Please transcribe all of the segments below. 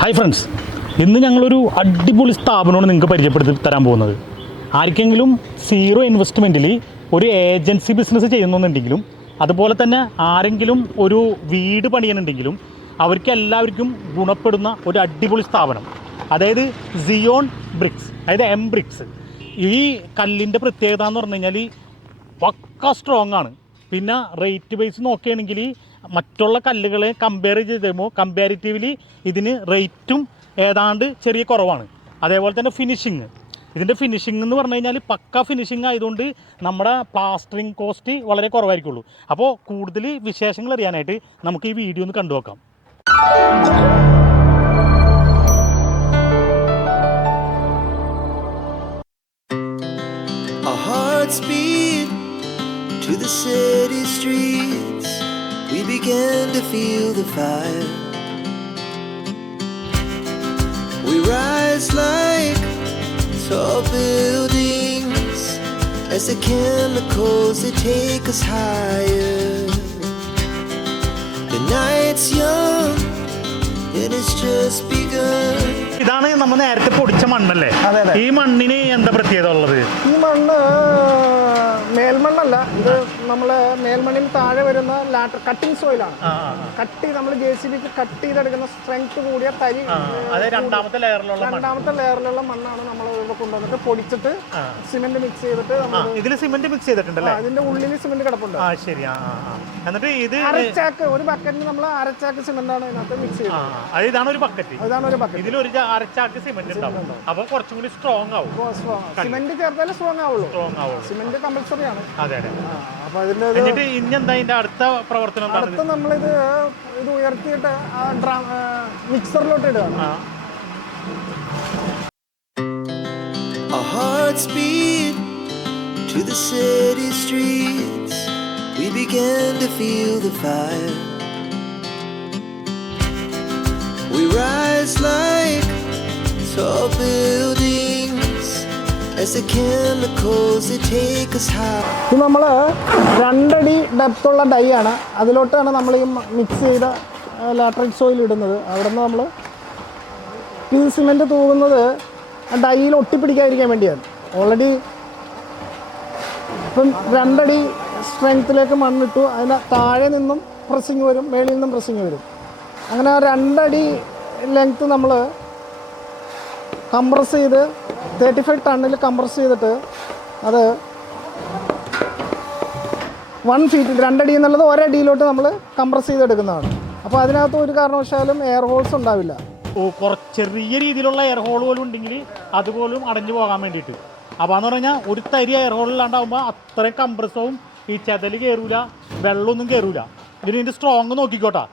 Hi friends ഇന്ന് ഞങ്ങളൊരു അടിപൊളി സ്ഥാപനമാണ് നിങ്ങൾക്ക് പരിചയപ്പെടുത്തി തരാൻ പോകുന്നത്. ആർക്കെങ്കിലും സീറോ ഇൻവെസ്റ്റ്മെന്റിൽ ഒരു ഏജൻസി ബിസിനസ് ചെയ്യുന്നുണ്ടെങ്കിലും അതുപോലെ തന്നെ ആരെങ്കിലും ഒരു വീട് പണിയുന്നുണ്ടെങ്കിലും അവർക്ക് എല്ലാവർക്കും ഗുണപ്പെടുന്ന ഒരു അടിപൊളി സ്ഥാപനം. അതായത് സിയോൺ ബ്രിക്സ് അതായത് എം ബ്രിക്സ് ഈ കല്ലിന്റെ പ്രത്യേകത എന്ന് പറഞ്ഞു കഴിഞ്ഞാൽ പക്ക സ്ട്രോങ് ആണ്. പിന്നെ റേറ്റ് ബേസ് നോക്കുകയാണെങ്കിൽ മറ്റുള്ള കല്ലുകളെ കമ്പയർ ചെയ്ത് കമ്പാരിറ്റീവ്ലി ഇതിന് റേറ്റും ഏതാണ്ട് ചെറിയ കുറവാണ്. അതേപോലെ തന്നെ ഫിനിഷിങ് ഇതിന്റെ ഫിനിഷിംഗ് എന്ന് പറഞ്ഞു കഴിഞ്ഞാൽ പക്ക ഫിനിഷിംഗ് ആയതുകൊണ്ട് നമ്മുടെ പ്ലാസ്റ്ററിങ് കോസ്റ്റ് വളരെ കുറവായിരിക്കുള്ളൂ. അപ്പോൾ കൂടുതൽ വിശേഷങ്ങൾ അറിയാനായിട്ട് നമുക്ക് ഈ വീഡിയോ ഒന്ന് കണ്ടു നോക്കാം. Our hearts beat to the city streets. We began to feel the fire. We rise like tall buildings as the chemicals they take us higher. The night's young and it's just begun. ഇതാണ് നമ്മൾ നേരത്തെ പൊടിച്ച മണ്ണല്ലേ അതെ, അതെ. ഈ മണ്ണിന് എന്താ പ്രത്യേകത ഉള്ളത് ഈ മണ്ണ് മേൽമണ്ണല്ല ഇത് നമ്മൾ മേൽമണ്ണിന് താഴെ വരുന്ന ലാറ്റർ കട്ടിംഗ് സോയിലാണ് കട്ട് നമ്മൾ ജെ സി ബിക്ക് കട്ട് ചെയ്തെടുക്കുന്ന സ്ട്രെങ്ത് കൂടിയ തരി രണ്ടാമത്തെ ലെയറിലുള്ള രണ്ടാമത്തെ ലെയറിലുള്ള മണ്ണാണ് നമ്മൾ ഇവിടെ കൊണ്ടുവന്നിട്ട് പൊടിച്ചിട്ട്. സിമെന്റ് മിക്സ് ചെയ്തിട്ട് നമ്മൾ ഇതിൽ സിമെന്റ് മിക്സ് ചെയ്തിട്ടുണ്ടല്ലേ? അതിന്റെ ഉള്ളിൽ സിമെന്റ് കിടപ്പുണ്ട്. ആ ശരി. എന്നിട്ട് ഇത് അരച്ചാക്ക് ഒരു ബക്കറ്റിന് നമ്മൾ അരച്ചാക്ക് സിമെന്റ് ആണ് ഇതിനകത്ത് മിക്സ് ചെയ്തത് ഇതാണ് ഒരു ബക്കറ്റ് അതാണ് ഒരു ബക്കറ്റ് ഇതിൽ ഒരു അരച്ചാക്ക് സിമെന്റ് ഉണ്ടാവും. അപ്പൊ കുറച്ചും കൂടി സ്ട്രോങ് ആവും. സിമെന്റ് ചേർത്താലേ സ്ട്രോങ് ആവുള്ളൂ. സ്ട്രോങ് ആവുള്ളൂ. സിമെന്റ് കമ്പൽസറി ആണ്. അതെ അതെ. എന്നിട്ട് ഇനി എന്താ ഇതിന്റെ അടുത്ത പ്രവർത്തനം അടുത്ത നമ്മളിത് ഇത് ഉയർത്തിയിട്ട് ആ മിക്സറിലോട്ട് ഇടുകയാണ് Speed to the city streets. We began to feel the fire. We rise like tall buildings ഇത് നമ്മൾ രണ്ടടി ഡെപ്തുള്ള ഡൈ ആണ്. അതിലോട്ടാണ് നമ്മൾ ഈ മിക്സ് ചെയ്ത ലാട്രിക് സോയിൽ ഇടുന്നത്. അവിടെ നിന്ന് നമ്മൾ ഈ സിമെന്റ് തൂകുന്നത് ഡൈയിൽ ഒട്ടിപ്പിടിക്കാതിരിക്കാൻ വേണ്ടിയാണ്. ഓൾറെഡി ഇപ്പം രണ്ടടി സ്ട്രെങ്ത്തിലേക്ക് മണ്ണിട്ടു. അതിന് താഴെ നിന്നും പ്രസ്സിങ് വരും മേളിൽ നിന്നും പ്രസ്സിങ് വരും. അങ്ങനെ രണ്ടടി ലെങ്ത്ത് നമ്മൾ കംപ്രസ് ചെയ്ത് തേർട്ടി ഫൈവ് ടണ്ണിൽ കംപ്രസ് ചെയ്തിട്ട് അത് വൺ ഫീറ്റ് രണ്ടടി എന്നുള്ളത് ഒരടിയിലോട്ട് നമ്മൾ കംപ്രസ് ചെയ്തെടുക്കുന്നതാണ്. അപ്പോൾ അതിനകത്ത് ഒരു കാരണവശാലും എയർ ഹോൾസ് ഉണ്ടാവില്ല. ഓ, ചെറിയ രീതിയിലുള്ള എയർ ഹോൾ പോലും ഉണ്ടെങ്കിൽ അതുപോലും അടഞ്ഞു പോകാൻ വേണ്ടിയിട്ട്. അപ്പോൾ എന്ന് പറഞ്ഞാൽ ഒരു തരി എയർ ഹോൾ ഇല്ലാണ്ടാവുമ്പോൾ അത്രയും കംപ്രസവും ഈ ചെതൽ കയറൂല വെള്ളമൊന്നും കയറൂല ഇതിന് ഇതിന്റെ സ്ട്രോങ് നോക്കിക്കോട്ടാ.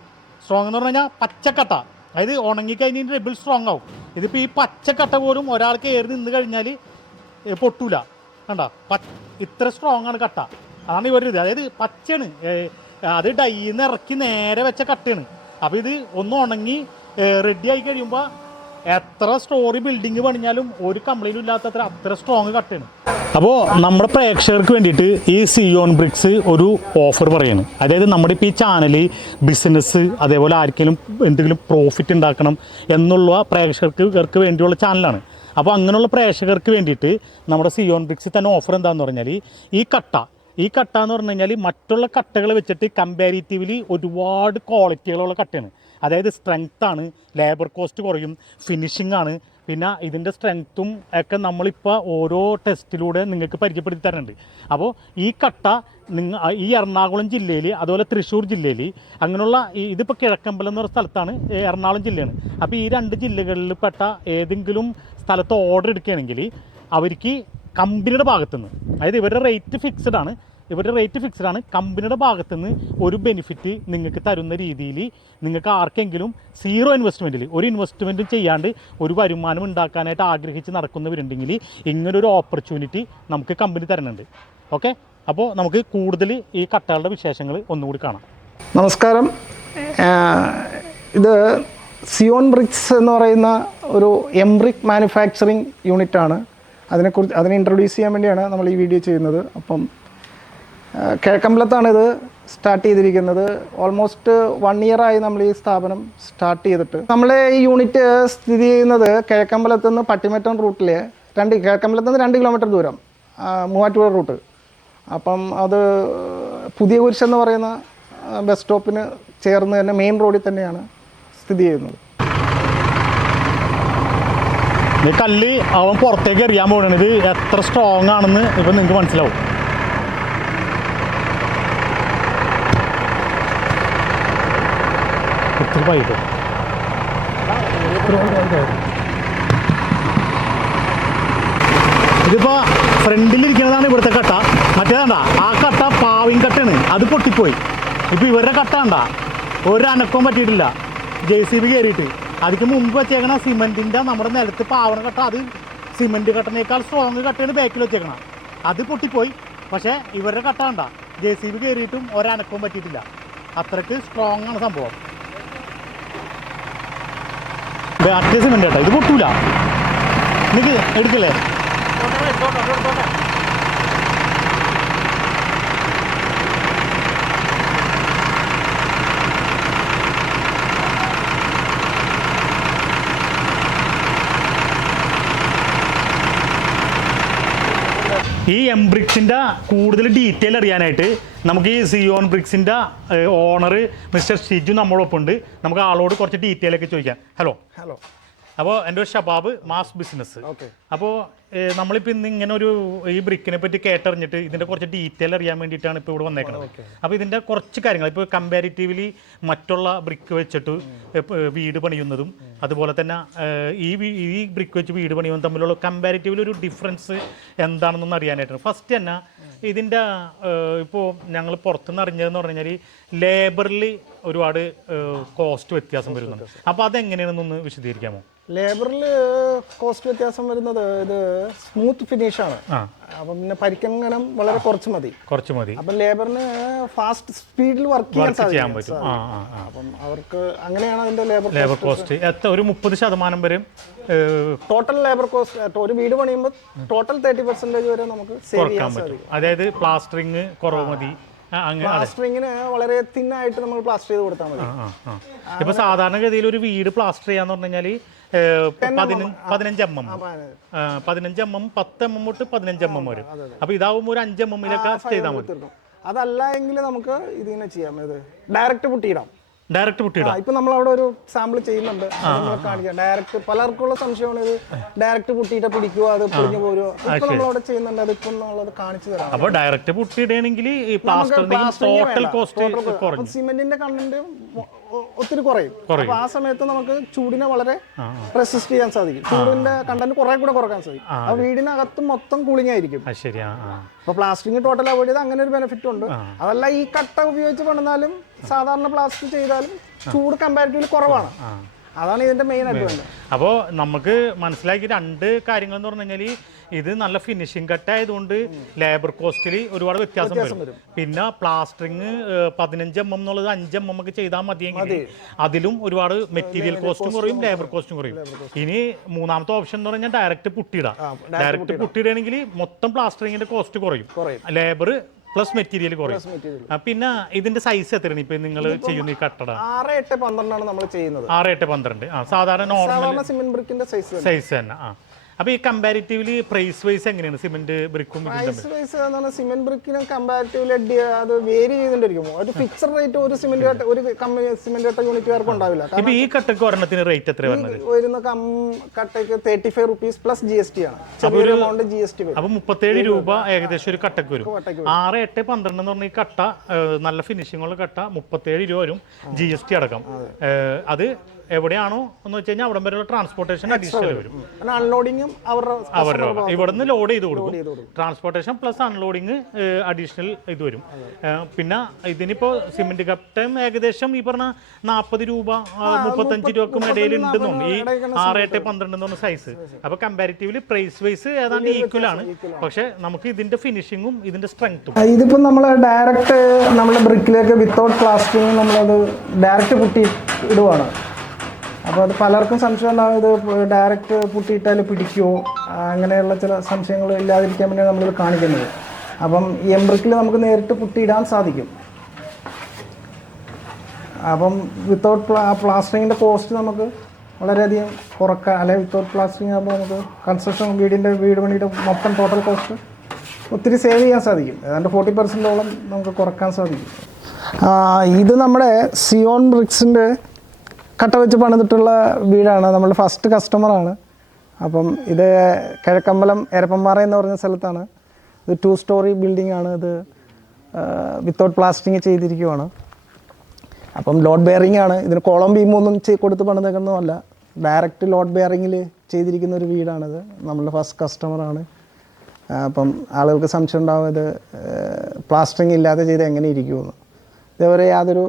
സ്ട്രോങ് എന്ന് പറഞ്ഞു കഴിഞ്ഞാൽ പച്ചക്കട്ട. അതായത് ഉണങ്ങിക്കഴിഞ്ഞ് ഡബിൾ സ്ട്രോങ് ആവും. ഇതിപ്പോൾ ഈ പച്ചക്കട്ട പോലും ഒരാൾക്ക് ഏറി നിന്ന് കഴിഞ്ഞാൽ പൊട്ടൂല. കണ്ട? ഇത്ര സ്ട്രോങ് ആണ് കട്ട. അതാണ് ഇവരുത് അതായത് പച്ചയാണ്. അത് ഡൈന്ന് ഇറക്കി നേരെ വെച്ച കട്ടയാണ്. അപ്പോൾ ഇത് ഒന്ന് ഉണങ്ങി റെഡി ആയി കഴിയുമ്പോൾ എത്ര സ്റ്റോറി ബിൽഡിങ് പണിഞ്ഞാലും ഒരു കംപ്ലൈന്റും ഇല്ലാത്തത്ര അത്ര സ്ട്രോങ് കട്ടയാണ്. അപ്പോൾ നമ്മുടെ പ്രേക്ഷകർക്ക് വേണ്ടിയിട്ട് ഈ സിയോൺ ബ്രിക്സ് ഒരു ഓഫർ പറയുന്നു അതായത് നമ്മുടെ ഇപ്പോൾ ഈ ചാനൽ ബിസിനസ് അതേപോലെ ആർക്കെങ്കിലും എന്തെങ്കിലും പ്രോഫിറ്റ് ഉണ്ടാക്കണം എന്നുള്ള പ്രേക്ഷകർക്ക് വേണ്ടിയുള്ള ചാനലാണ് അപ്പോൾ അങ്ങനെയുള്ള പ്രേക്ഷകർക്ക് വേണ്ടിയിട്ട് നമ്മുടെ സിയോൺ ബ്രിക്സിൽ തന്നെ ഓഫർ എന്താണെന്ന് പറഞ്ഞാൽ ഈ കട്ട. ഈ കട്ട എന്ന് പറഞ്ഞു കഴിഞ്ഞാൽ മറ്റുള്ള കട്ടകൾ വെച്ചിട്ട് കമ്പാരിറ്റീവ്ലി ഒരുപാട് ക്വാളിറ്റികളുള്ള കട്ടയാണ്. അതായത് സ്ട്രെങ്ത് ആണ്. ലേബർ കോസ്റ്റ് കുറയും. ഫിനിഷിംഗ് ആണ്. പിന്നെ ഇതിന്റെ സ്ട്രെങ്ത്തും ഒക്കെ നമ്മളിപ്പോൾ ഓരോ ടെസ്റ്റിലൂടെ നിങ്ങൾക്ക് പരിചയപ്പെടുത്തി തരുന്നുണ്ട്. അപ്പോൾ ഈ കട്ട നിങ്ങ ഈ എറണാകുളം ജില്ലയിൽ അതുപോലെ തൃശ്ശൂർ ജില്ലയിൽ അങ്ങനെയുള്ള ഇതിപ്പോൾ കിഴക്കമ്പലം എന്ന് സ്ഥലത്താണ് എറണാകുളം ജില്ലയാണ്. അപ്പോൾ ഈ രണ്ട് ജില്ലകളിൽ പെട്ട ഏതെങ്കിലും സ്ഥലത്ത് ഓർഡർ എടുക്കുകയാണെങ്കിൽ അവർക്ക് കമ്പനിയുടെ ഭാഗത്തുനിന്ന് അതായത് ഇവരുടെ റേറ്റ് ഫിക്സഡ് ആണ്. ഇവരുടെ റേറ്റ് ഫിക്സ്ഡ് ആണ്. കമ്പനിയുടെ ഭാഗത്തു നിന്ന് ഒരു ബെനിഫിറ്റ് നിങ്ങൾക്ക് തരുന്ന രീതിയിൽ നിങ്ങൾക്ക് ആർക്കെങ്കിലും സീറോ ഇൻവെസ്റ്റ്മെന്റിൽ ഒരു ഇൻവെസ്റ്റ്മെന്റും ചെയ്യാണ്ട് ഒരു വരുമാനം ഉണ്ടാക്കാനായിട്ട് ആഗ്രഹിച്ച് നടക്കുന്നവരുണ്ടെങ്കിൽ ഇങ്ങനൊരു ഓപ്പർച്യൂണിറ്റി നമുക്ക് കമ്പനി തരുന്നുണ്ട്. ഓക്കെ അപ്പോൾ നമുക്ക് കൂടുതൽ ഈ കട്ടകളുടെ വിശേഷങ്ങൾ ഒന്നുകൂടി കാണാം. നമസ്കാരം. ഇത് സിയോൺ ബ്രിക്സ് എന്ന് പറയുന്ന ഒരു എംബ്രിക് മാനുഫാക്ചറിങ് യൂണിറ്റാണ് അതിനെക്കുറിച്ച് അതിനെ ഇൻട്രൊഡ്യൂസ് ചെയ്യാൻ വേണ്ടിയാണ് നമ്മൾ ഈ വീഡിയോ ചെയ്യുന്നത്. അപ്പം കിഴക്കമ്പലത്താണ് ഇത് സ്റ്റാർട്ട് ചെയ്തിരിക്കുന്നത്. ഓൾമോസ്റ്റ് വൺ ഇയർ ആയി നമ്മൾ ഈ സ്ഥാപനം സ്റ്റാർട്ട് ചെയ്തിട്ട്. നമ്മളെ ഈ യൂണിറ്റ് സ്ഥിതി ചെയ്യുന്നത് കിഴക്കമ്പലത്ത് നിന്ന് പട്ടിമറ്റം റൂട്ടിൽ രണ്ട് കിഴക്കമ്പലത്ത് നിന്ന് രണ്ട് കിലോമീറ്റർ ദൂരം മൂവാറ്റുപുഴ റൂട്ട്. അപ്പം അത് പുതിയ കുരിശ് എന്ന് പറയുന്ന ബസ് സ്റ്റോപ്പിന് ചേർന്ന് തന്നെ മെയിൻ റോഡിൽ തന്നെയാണ് സ്ഥിതി ചെയ്യുന്നത്. ഈ കല്ല് അവൻ പുറത്തേക്ക് എറിയാൻ പോകണത് ഇത് എത്ര സ്ട്രോങ് ആണെന്ന് ഇപ്പം നിങ്ങൾക്ക് മനസ്സിലാവും. ഇത്തിരി പൈപ്പ് ഇതിപ്പോ ഫ്രണ്ടിലിരിക്കുന്നതാണ് ഇവിടുത്തെ കട്ട. മറ്റേതാണ്ട ആ കട്ട പാവിൻ കട്ടാണ് അത് പൊട്ടിപ്പോയി. ഇപ്പൊ ഇവരുടെ കട്ട കണ്ട ഒരു അനക്കവും പറ്റിയിട്ടില്ല. ജെ സി ബി കയറിയിട്ട് അതിക്ക് മുമ്പ് വെച്ചേക്കണ സിമെന്റിന്റെ നമ്മുടെ നിലത്ത് പാവണ കട്ട അത് സിമെന്റ് കട്ടനേക്കാൾ സ്ട്രോങ് കട്ടയാണ് ബാക്കിൽ വെച്ചേക്കണ. അത് പൊട്ടിപ്പോയി. പക്ഷേ ഇവരുടെ കട്ട കണ്ട ജെ സി ബി കയറിയിട്ടും ഒരനക്കവും പറ്റിയിട്ടില്ല. അത്രയ്ക്ക് സ്ട്രോങ് ആണ് സംഭവം. മറ്റേ സിമെന്റ് കേട്ടോ. ഇത് പൊട്ടൂല. എനിക്ക് എടുക്കില്ലേ? ഈ എം ബ്രിക്സിന്റെ കൂടുതൽ ഡീറ്റെയിൽ അറിയാനായിട്ട് നമുക്ക് ഈ സിയോൺ ബ്രിക്സിന്റെ ഓണർ മിസ്റ്റർ ഷിജു നമ്മളൊപ്പം ഉണ്ട് നമുക്ക് ആളോട് കുറച്ച് ഡീറ്റെയിൽ ഒക്കെ ചോദിക്കാം. ഹലോ ഹലോ അപ്പോൾ എന്റെ ഒരു ഷബാബ് മാസ് ബിസിനസ് ഓക്കെ അപ്പോൾ നമ്മളിപ്പോൾ ഇന്ന് ഇങ്ങനെ ഒരു ഈ ബ്രിക്കിനെ പറ്റി കേട്ടറിഞ്ഞിട്ട് ഇതിന്റെ കുറച്ച് ഡീറ്റെയിൽ അറിയാൻ വേണ്ടിയിട്ടാണ് ഇപ്പോൾ ഇവിടെ വന്നേക്കുന്നത് അപ്പോൾ ഇതിന്റെ കുറച്ച് കാര്യങ്ങൾ ഇപ്പോൾ കമ്പാരിറ്റീവ്ലി മറ്റുള്ള ബ്രിക്ക് വെച്ചിട്ട് വീട് പണിയുന്നതും അതുപോലെ തന്നെ ഈ ഈ ബ്രിക്ക് വെച്ച് വീട് പണിയുന്നതും തമ്മിലുള്ള കമ്പാരിറ്റീവ്ലി ഒരു ഡിഫറൻസ് എന്താണെന്നൊന്ന് അറിയാനായിട്ടാണ്. ഫസ്റ്റ് തന്നെ ഇതിന്റെ ഇപ്പോൾ ഞങ്ങൾ പുറത്തുനിന്ന് അറിഞ്ഞതെന്ന് പറഞ്ഞു കഴിഞ്ഞാൽ ലേബറിൽ ഒരുപാട് കോസ്റ്റ് വ്യത്യാസം വരുന്നുണ്ട്. അപ്പോൾ അതെങ്ങനെയാണെന്നൊന്ന് വിശദീകരിക്കാമോ? ലേബറിൽ കോസ്റ്റ് വ്യത്യാസം വരുന്നത് ഇത് സ്മൂത്ത് ഫിനിഷ് ആണ്. അപ്പം പിന്നെ പരിക്കണം വളരെ കുറച്ച് മതി. കുറച്ച് മതി. അപ്പം ലേബറിന് ഫാസ്റ്റ് സ്പീഡിൽ വർക്ക് ചെയ്യാൻ പറ്റും. അപ്പം അവർക്ക് അങ്ങനെയാണ് അതിന്റെ ലേബർ ലേബർ കോസ്റ്റ് എത്ര? ഒരു മുപ്പത് ശതമാനം വരെ ടോട്ടൽ ലേബർ കോസ്റ്റ് ഒരു വീട് പണിയുമ്പോൾ ടോട്ടൽ തേർട്ടി പെർസെന്റേജ് വരെ നമുക്ക് സേവ് ചെയ്യാൻ പറ്റും. സാധിക്കും. അതായത് പ്ലാസ്റ്ററിങ് കുറവ് മതി. പ്ലാസ്റ്ററിങ്ങിന് വളരെ തിന്നായിട്ട് നമ്മൾ പ്ലാസ്റ്റർ ചെയ്ത് കൊടുത്താൽ മതി. ഇപ്പൊ സാധാരണഗതിയിൽ ഒരു വീട് പ്ലാസ്റ്റർ ചെയ്യാന്ന് പറഞ്ഞു കഴിഞ്ഞാൽ പതിനഞ്ച് എം എം. പതിനഞ്ച്. എം എം പത്ത് എം എം തൊട്ട് പതിനഞ്ച് എം എം വരും. അപ്പൊ ഇതാവുമ്പോൾ ഒരു അഞ്ച് എം എമ്മിലൊക്കെ ചെയ്താൽ മതി. അതല്ല എങ്കിൽ നമുക്ക് ഇതിനെ ചെയ്യാം. ഇത് ഡയറക്റ്റ് പുട്ടിയിടാം. ഡയറക്റ്റ് പുട്ടിയിടാം ഇപ്പൊ നമ്മൾ അവിടെ ഒരു സാമ്പിൾ ചെയ്യുന്നുണ്ട്. പലർക്കും കാണിക്കാം. ഡയറക്റ്റ് പലർക്കുള്ള സംശയമാണ് ഇത്. ഡയറക്റ്റ് പുട്ടിയിട്ട് പിടിക്കുക അത് പൊളിഞ്ഞു പോരുമോ ഇപ്പൊ നമ്മൾ അവിടെ ചെയ്യുന്നുണ്ട്. അത് ഇപ്പൊ നമ്മളത് കാണിച്ചു തരാം. അപ്പൊ ഡയറക്റ്റ് പുട്ടിയിടുകയാണെങ്കിൽ പ്ലാസ്റ്ററിന്റെയും ടോട്ടൽ കോസ്റ്റ് സിമെന്റിന്റെ കണ്ടന്റ് ഒത്തിരി കുറയും. അപ്പൊ ആ സമയത്ത് നമുക്ക് ചൂടിനെ വളരെ റെസിസ്റ്റ് ചെയ്യാൻ സാധിക്കും. ചൂടിന്റെ കണ്ടന്റ് കുറെ കൂടെ കുറയ്ക്കാൻ സാധിക്കും. ആ വീടിനകത്ത് മൊത്തം കൂളിംഗ് ആയിരിക്കും അപ്പൊ പ്ലാസ്റ്റിക് ടോട്ടൽ അവോയ്ഡ് ചെയ്ത് അങ്ങനെ ഒരു ബെനിഫിറ്റ് ഉണ്ട്. അതല്ല ഈ കട്ട ഉപയോഗിച്ച് പണിതാലും സാധാരണ പ്ലാസ്റ്റിക് ചെയ്താലും ചൂട് കമ്പാരിറ്റീവ്ലി കുറവാണ്. അതാണ് ഇതിന്റെ മെയിൻ അഡ്വാന്റേജ് അപ്പോൾ നമുക്ക് മനസ്സിലാക്കി രണ്ട് കാര്യങ്ങൾ എന്ന് പറഞ്ഞു കഴിഞ്ഞാൽ ഇത് നല്ല ഫിനിഷിംഗ് കട്ട് ആയതുകൊണ്ട് ലേബർ കോസ്റ്റിൽ ഒരുപാട് വ്യത്യാസം വരും. പിന്നെ പ്ലാസ്റ്ററിങ് പതിനഞ്ച് എം എം എന്നുള്ളത് അഞ്ച് എം എം ഒക്കെ ചെയ്താൽ മതിയെങ്കിൽ അതിലും ഒരുപാട് മെറ്റീരിയൽ കോസ്റ്റും കുറയും ലേബർ കോസ്റ്റും കുറയും. ഇനി മൂന്നാമത്തെ ഓപ്ഷൻ എന്ന് പറഞ്ഞാൽ ഡയറക്റ്റ് പുട്ടിയിടാം ഡയറക്റ്റ് പുട്ടിയിടുകയാണെങ്കിൽ മൊത്തം പ്ലാസ്റ്ററിങ്ങിന്റെ കോസ്റ്റ് കുറയും. കുറയും. ലേബർ പ്ലസ് മെറ്റീരിയൽ കുറയും. പിന്നെ ഇതിന്റെ സൈസ് എത്രയാണ്? ഇപ്പൊ നിങ്ങൾ ചെയ്യുന്ന ഈ കട്ടട? ആറ് എട്ട് പന്ത്രണ്ടാണ് നമ്മൾ ചെയ്യുന്നത്. ആറ് എട്ട് പന്ത്രണ്ട്. ആ സാധാരണ നോർമൽ സാധാരണ സിമെന്റ് ബ്രിക്കിന്റെ സൈസ് സൈസ് തന്നെ. ആ. അപ്പൊ ഈ കമ്പാരിറ്റീവ്ലി പ്രൈസ് വൈസ് എങ്ങനെയാണ് സിമെന്റ് ബ്രിക്കും പ്രൈസ് വൈസ് എന്ന് സിമെന്റ് ബ്രിക്കിനും കമ്പാരിറ്റീവ്ലി അത് വേരി ചെയ്തുകൊണ്ടിരിക്കും ഒരു ഫിക്സഡ് റേറ്റ് ഒരു സിമെന്റ് ഒരു സിമെന്റ് കട്ട യൂണിറ്റുകാർക്ക് ഉണ്ടാവില്ല. ഇപ്പൊ ഈ കട്ടക്ക് ഒരെണ്ണത്തിന് റേറ്റ് എത്ര വരുന്നത് വരുന്ന കം കട്ടയ്ക്ക് thirty five rupees plus G S T ആണ് ചെറിയൊരു എമൗണ്ട് ജി എസ് ടി വരും. അപ്പൊ മുപ്പത്തേഴ് രൂപ ഏകദേശം ഒരു കട്ടക്ക് വരും. ആറ് എട്ട് പന്ത്രണ്ട് എന്ന് പറഞ്ഞ ഈ കട്ട നല്ല ഫിനിഷിംഗ് ഉള്ള കട്ട മുപ്പത്തേഴ് രൂപ വരും ജി എസ് ടി അടക്കം. അത് എവിടെയാണോ എന്ന് വെച്ച് കഴിഞ്ഞാൽ അവിടം വരെയുള്ള ട്രാൻസ്പോർട്ടേഷൻ അഡീഷണൽ വരും. അൺലോഡിങ്ങും അവരുടെ ഇവിടെ നിന്ന് ലോഡ് ചെയ്ത് കൊടുക്കും. ട്രാൻസ്പോർട്ടേഷൻ പ്ലസ് അൺലോഡിങ് അഡീഷണൽ ഇത് വരും. പിന്നെ ഇതിനിപ്പോ സിമെന്റ് കപ്റ്റം ഏകദേശം ഈ പറഞ്ഞ നാൽപ്പത് രൂപ മുപ്പത്തഞ്ച് രൂപക്കും ഇടയിൽ ഉണ്ടെന്ന് തോന്നുന്നു. ഈ ആറ് എട്ട് പന്ത്രണ്ട് എന്ന് സൈസ് അപ്പൊ കമ്പാരിറ്റീവ്ലി പ്രൈസ് വൈസ് ഏതാണ്ട് ഈക്വൽ ആണ്. പക്ഷെ നമുക്ക് ഇതിന്റെ ഫിനിഷിങ്ങും ഇതിന്റെ സ്ട്രെങ്ത്തും ഇതിപ്പോ നമ്മൾ ഡയറക്റ്റ് നമ്മുടെ ബ്രിക്കിലേക്ക് വിത്തൗട്ട് പ്ലാസ്റ്റിക് നമ്മളത് ഡയറക്റ്റ് കുട്ടി ഇടുവാണ്. അപ്പോൾ അത് പലർക്കും സംശയം ഉണ്ടാകും ഇത് ഡയറക്റ്റ് പൊട്ടിയിട്ടാൽ പിടിക്കുമോ അങ്ങനെയുള്ള ചില സംശയങ്ങൾ ഇല്ലാതിരിക്കാൻ വേണ്ടി നമ്മളിത് കാണിക്കുന്നത്. അപ്പം എംബ്രിക്കിൽ നമുക്ക് നേരിട്ട് പുട്ടിയിടാൻ സാധിക്കും. അപ്പം വിത്തൗട്ട് പ്ലാ പ്ലാസ്റ്ററിങ്ങിന്റെ കോസ്റ്റ് നമുക്ക് വളരെയധികം കുറക്കാം. അല്ലെങ്കിൽ വിത്തൗട്ട് പ്ലാസ്റ്ററിങ് ആകുമ്പോൾ നമുക്ക് കൺസ്ട്രക്ഷൻ വീടിന്റെ വീട് പണിയുടെ മൊത്തം ടോട്ടൽ കോസ്റ്റ് ഒത്തിരി സേവ് ചെയ്യാൻ സാധിക്കും. ഏതാണ്ട് ഫോർട്ടി പെർസെന്റോളം നമുക്ക് കുറയ്ക്കാൻ സാധിക്കും. ഇത് നമ്മുടെ സിയോൺ ബ്രിക്സിന്റെ കട്ട വെച്ച് പണിതിട്ടുള്ള വീടാണ്. നമ്മളുടെ ഫസ്റ്റ് കസ്റ്റമറാണ് അപ്പം ഇത് കിഴക്കമ്പലം എരപ്പമ്പാറ എന്ന് പറഞ്ഞ സ്ഥലത്താണ്. ഇത് ടു സ്റ്റോറി ബിൽഡിംഗ് ആണ്. ഇത് വിത്തൗട്ട് പ്ലാസ്റ്റിങ് ചെയ്തിരിക്കുവാണ്. അപ്പം ലോഡ് ബെയറിംഗ് ആണ്. ഇതിന് കോളം ബീമൊന്നും കൊടുത്ത് പണിതേക്കുന്നതല്ല. ഡയറക്റ്റ് ലോഡ് ബെയറിങ്ങിൽ ചെയ്തിരിക്കുന്ന ഒരു വീടാണിത്. നമ്മളുടെ ഫസ്റ്റ് കസ്റ്റമറാണ് അപ്പം ആളുകൾക്ക് സംശയം ഉണ്ടാവും ഇത് പ്ലാസ്റ്ററിങ് ഇല്ലാതെ ചെയ്ത് എങ്ങനെ ഇരിക്കുമെന്ന്. ഇതേവരെ യാതൊരു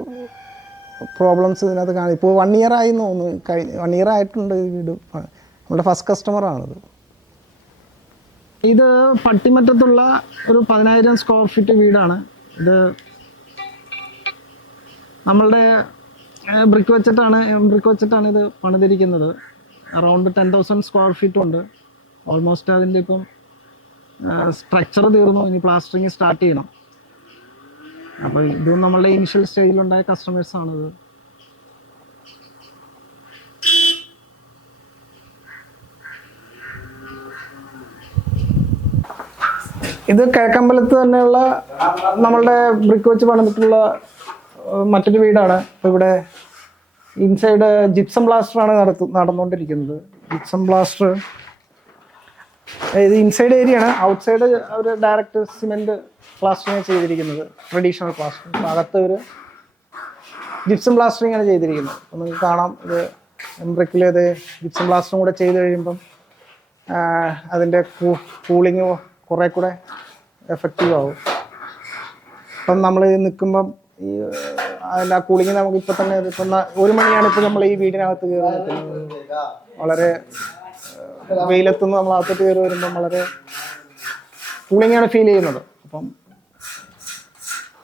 പ്രോബ്ലംസ് ഇതിനകത്ത് കാണും. ഇപ്പോൾ വൺ ഇയർ ആയി തോന്നുന്നു. കഴിഞ്ഞ വൺ ഇയർ ആയിട്ടുണ്ട് വീട്. നമ്മുടെ ഫസ്റ്റ് കസ്റ്റമറാണിത് ഇത് പട്ടിമറ്റത്തുള്ള ഒരു പതിനായിരം സ്ക്വയർ ഫീറ്റ് വീടാണ്. ഇത് നമ്മളുടെ ബ്രിക്ക് വെച്ചിട്ടാണ് ബ്രിക്ക് വെച്ചിട്ടാണ് ഇത് പണിതിരിക്കുന്നത്. Around ten thousand square feet ഉണ്ട്. ഓൾമോസ്റ്റ് അതിന്റെ ഇപ്പം സ്ട്രക്ചർ തീർന്നു. ഇനി പ്ലാസ്റ്ററിങ് സ്റ്റാർട്ട് ചെയ്യണം. അപ്പോൾ ഇതും നമ്മളുടെ ഇനിഷ്യൽ സ്റ്റേജിൽ ഉണ്ടായ കസ്റ്റമേഴ്സ് ആണത്. ഇത് കിഴക്കമ്പലത്ത് തന്നെയുള്ള നമ്മളുടെ ബ്രിക്ക് വെച്ച് പണിതിട്ടുള്ള മറ്റൊരു വീടാണ്. ഇപ്പൊ ഇവിടെ ഇൻസൈഡ് ജിപ്സം ബ്ലാസ്റ്ററാണ് നടത്തു നടന്നുകൊണ്ടിരിക്കുന്നത്. ജിപ്സം ബ്ലാസ്റ്റർ ഇത് ഇൻസൈഡ് ഏരിയ ആണ്. ഔട്ട്സൈഡ് ഒരു ഡയറക്റ്റ് സിമെന്റ് പ്ലാസ്റ്ററിങ് ചെയ്തിരിക്കുന്നത്. ട്രഡീഷണൽ പ്ലാസ്റ്ററിങ് അകത്ത് ഒരു ജിപ്സം പ്ലാസ്റ്ററിങ് ആണ് ചെയ്തിരിക്കുന്നത്. നമുക്ക് നിങ്ങൾക്ക് കാണാം. ഇത് എംബ്രിക്കിൽ ഇത് ജിപ്സം പ്ലാസ്റ്ററും കൂടെ ചെയ്ത് കഴിയുമ്പം അതിന്റെ കൂളിങ് കുറേ കൂടെ എഫക്റ്റീവ് ആവും. ഇപ്പം നമ്മൾ നിൽക്കുമ്പം ഈ അതിന്റെ ആ കൂളിങ് നമുക്ക് ഇപ്പം തന്നെ ഇപ്പം ഒരു മണിയാണ് ഇപ്പം നമ്മൾ ഈ വീടിനകത്ത് കയറി വളരെ വെയിലത്തുനിന്ന് നമ്മൾ അകത്തോട്ട് കയറി വരുമ്പോൾ വളരെ കൂളിംഗ് ആണ് ഫീൽ ചെയ്യുന്നത്. അപ്പം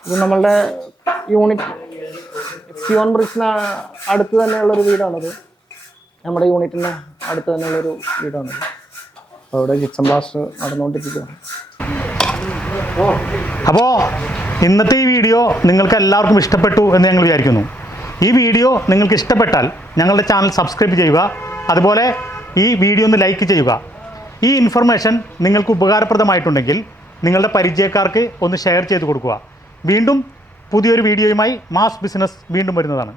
ഇത് നമ്മളുടെ യൂണിറ്റ് സിയോൺ ബ്രിഡ്ജിന് അടുത്ത് തന്നെയുള്ളൊരു വീടാണത്. നമ്മുടെ യൂണിറ്റിന് അടുത്ത് തന്നെയുള്ളൊരു വീടാണത് അപ്പോൾ അവിടെ കിച്ചൺ ബ്ലാസ്റ്റ് നടന്നുകൊണ്ടിരിക്കുകയാണ്. അപ്പോൾ ഇന്നത്തെ ഈ വീഡിയോ നിങ്ങൾക്ക് എല്ലാവർക്കും ഇഷ്ടപ്പെട്ടു എന്ന് ഞങ്ങൾ വിചാരിക്കുന്നു. ഈ വീഡിയോ നിങ്ങൾക്ക് ഇഷ്ടപ്പെട്ടാൽ ഞങ്ങളുടെ ചാനൽ സബ്സ്ക്രൈബ് ചെയ്യുക. അതുപോലെ ഈ വീഡിയോ ഒന്ന് ലൈക്ക് ചെയ്യുക. ഈ ഇൻഫർമേഷൻ നിങ്ങൾക്ക് ഉപകാരപ്രദമായിട്ടുണ്ടെങ്കിൽ നിങ്ങളുടെ പരിചയക്കാർക്ക് ഒന്ന് ഷെയർ ചെയ്ത് കൊടുക്കുക. വീണ്ടും പുതിയൊരു വീഡിയോയുമായി മാസ് ബിസിനസ് വീണ്ടും വരുന്നതാണ്.